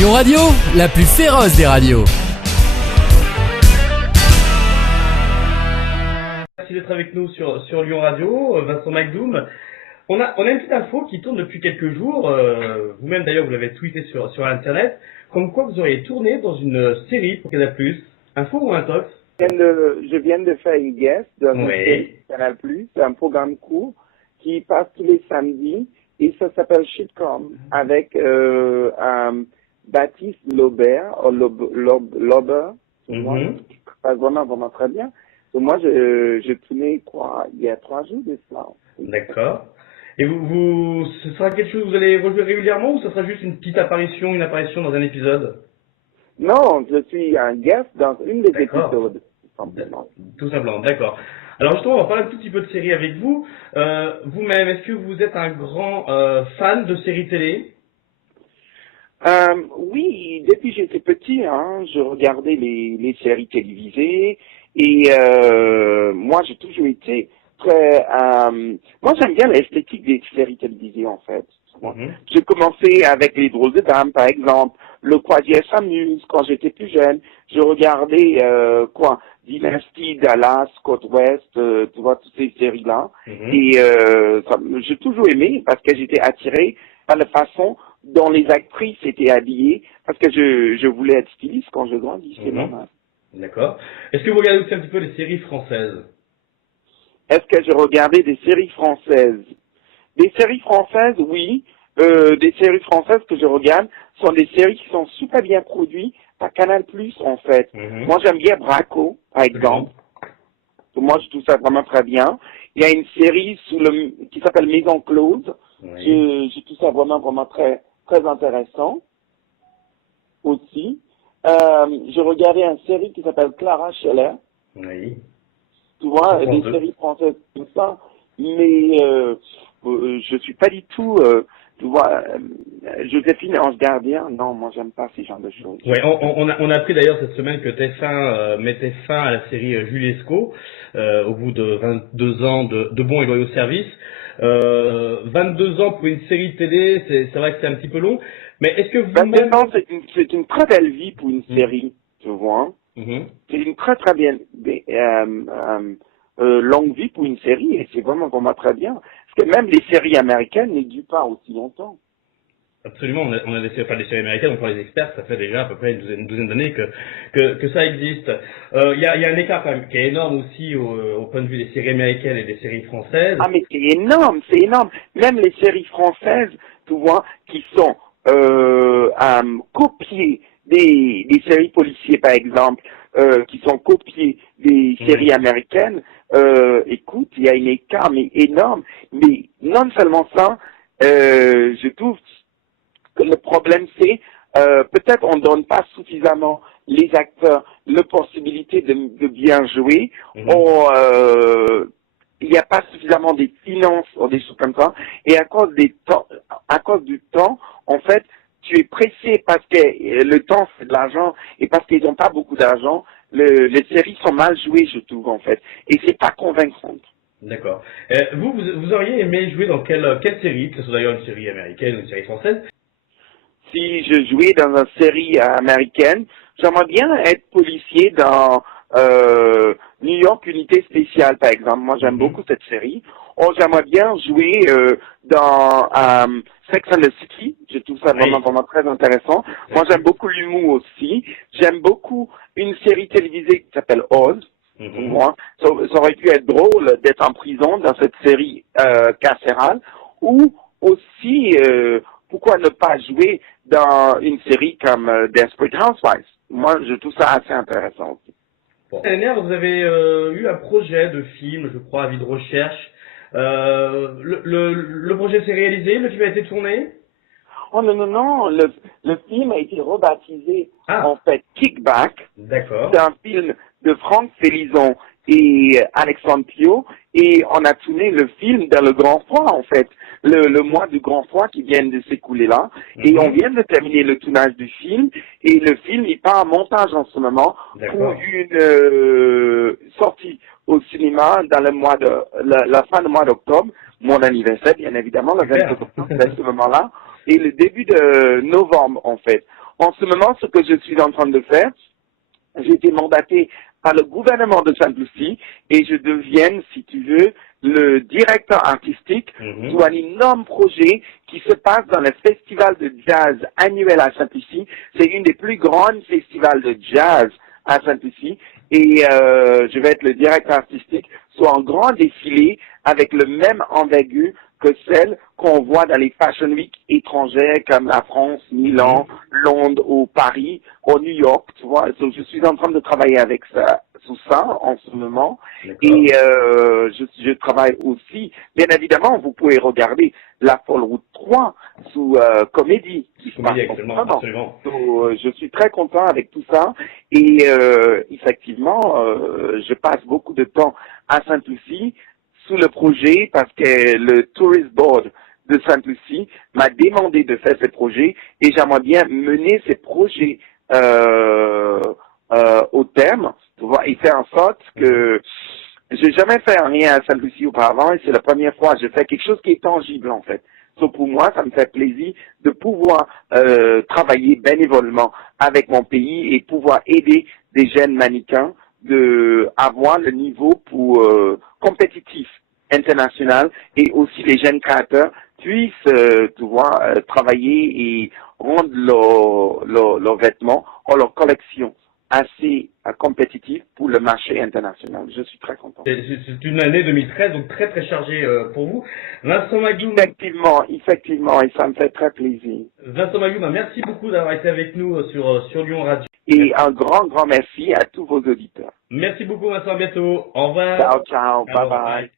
Lyon Radio, la plus féroce des radios. Merci d'être avec nous sur Lyon Radio, Vincent McDoom. On a une petite info qui tourne depuis quelques jours, vous-même d'ailleurs vous l'avez tweeté sur Internet, comme quoi vous auriez tourné dans une série pour Canal+. Info ou un tox? Je viens de faire une guest dans une Oui. série Canal+, c'est un programme court qui passe tous les samedis et ça s'appelle Shitcom avec Baptiste Laubert, Lauber, moi, qui passe vraiment très bien. Donc moi, je tournais il y a 3 jours de cela. D'accord. Et ce sera quelque chose que vous allez rejouer régulièrement ou ce sera juste une petite apparition, dans un épisode? Non, je suis un guest dans une des D'accord. épisodes. Simplement. Tout simplement, d'accord. Alors justement, on va parler un tout petit peu de séries avec vous. Vous-même, est-ce que vous êtes un grand fan de séries télé? Oui, depuis que j'étais petit, je regardais les séries télévisées et moi j'ai toujours été très... moi j'aime bien l'esthétique des séries télévisées en fait. J'ai commencé avec Les Drôles de Dames par exemple, Le Croisière s'amuse quand j'étais plus jeune. Je regardais Dynasty, Dallas, Côte Ouest, tu vois toutes ces séries-là. Et j'ai toujours aimé parce que j'étais attiré par la façon dont les actrices étaient habillées, parce que je voulais être styliste quand je grandissais. D'accord. Est-ce que vous regardez aussi un petit peu les séries françaises? Est-ce que je regardais des séries françaises? Des séries françaises, oui. Des séries françaises que je regarde sont des séries qui sont super bien produites par Canal+, en fait. Moi, j'aime bien Braco, par exemple. Moi, je trouve ça vraiment très bien. Il y a une série qui s'appelle Maison Close. Oui. Je trouve ça vraiment très, très intéressant aussi. Je regardais une série qui s'appelle Clara Scheller. Oui. Tu vois, des séries françaises, tout ça. Mais je suis pas du tout... tu vois, Joséphine Ange Gardien, non, moi j'aime pas ces genres de choses. Oui, on a appris d'ailleurs cette semaine que TF1 mettait fin à la série Jules Lescaut au bout de 22 ans de bons et loyaux services. 22 ans pour une série télé, c'est vrai que c'est un petit peu long, mais est-ce que vous-même... 22 ans, c'est une très belle vie pour une série, tu vois. C'est une très très bien longue vie pour une série et c'est vraiment très bien. Parce que même les séries américaines ne durent pas aussi longtemps. Absolument, on a des séries américaines, on prend les experts, ça fait déjà à peu près une douzaine d'années que ça existe. Il y a un écart quand même qui est énorme aussi au point de vue des séries américaines et des séries françaises. Ah mais c'est énorme, c'est énorme. Même les séries françaises, tu vois, qui sont copiées des séries policières par exemple, qui sont copiées des séries américaines, écoute, il y a un écart mais énorme. Mais non seulement ça, je trouve que le problème c'est peut-être on donne pas suffisamment les acteurs la possibilité de bien jouer. Il n'y a pas suffisamment des finances ou des choses comme ça. Et à cause du temps, en fait, tu es pressé parce que le temps c'est de l'argent et parce qu'ils n'ont pas beaucoup d'argent. Les séries sont mal jouées, je trouve, en fait. Et c'est pas convaincant. D'accord. Vous auriez aimé jouer dans quelle série, que ce soit d'ailleurs une série américaine ou une série française? Si je jouais dans une série américaine, j'aimerais bien être policier dans New York Unité Spéciale, par exemple. Moi, j'aime beaucoup cette série. Ou j'aimerais bien jouer dans Sex and the City. Je trouve ça vraiment très intéressant. Moi, j'aime beaucoup l'humour aussi. J'aime beaucoup une série télévisée qui s'appelle Oz. Moi, ça aurait pu être drôle d'être en prison dans cette série carcérale. Ou aussi, pourquoi ne pas jouer dans une série comme Desperate Housewives? Moi, je trouve ça assez intéressant aussi. L'année dernière, vous avez eu un projet de film, je crois, Avis de recherche. Le projet s'est réalisé, le film a été tourné? Oh non, le film a été rebaptisé en fait Kickback. D'accord. C'est un film de Franck Félizon et Alexandre Pio et on a tourné le film dans le Grand Froid en fait, le mois du Grand Froid qui vient de s'écouler là et on vient de terminer le tournage du film et le film il part en montage en ce moment pour une sortie au cinéma dans le mois de la fin du mois d'octobre, mon anniversaire bien évidemment, le 27 octobre, à ce moment-là, et le début de novembre en fait. En ce moment, ce que je suis en train de faire, j'ai été mandaté par le gouvernement de Sainte-Lucie et je deviens, si tu veux, le directeur artistique sur un énorme projet qui se passe dans le festival de jazz annuel à Sainte-Lucie. C'est une des plus grandes festivals de jazz à Sainte-Lucie et je vais être le directeur artistique sur un grand défilé avec le même envergure que celle qu'on voit dans les Fashion Week étrangères comme la France, Milan, Londres ou Paris, ou New York, tu vois. Donc, je suis en train de travailler avec ça, sous ça en ce moment. Et je travaille aussi, bien évidemment, vous pouvez regarder La Folle Route 3 sous Comédie. Comédie, absolument. Donc, je suis très content avec tout ça. Et effectivement, je passe beaucoup de temps à Sainte-Lucie sous le projet parce que le Tourist Board de Sainte-Lucie m'a demandé de faire ce projet et j'aimerais bien mener ces projets au terme, tu vois, et faire en sorte que j'ai jamais fait rien à Sainte-Lucie auparavant et c'est la première fois que je fais quelque chose qui est tangible en fait. Donc pour moi, ça me fait plaisir de pouvoir travailler bénévolement avec mon pays et pouvoir aider des jeunes mannequins de avoir le niveau pour compétitif international et aussi les jeunes créateurs puissent tu vois, travailler et rendre leurs vêtements ou leur collection assez compétitive pour le marché international. Je suis très content. C'est une année 2013, donc très très chargée pour vous. Vincent Magloum. Effectivement, et ça me fait très plaisir. Vincent Magloum, merci beaucoup d'avoir été avec nous sur Lyon Radio. Et un grand merci à tous vos auditeurs. Merci beaucoup Vincent, à bientôt. Au revoir. Ciao, bye bye.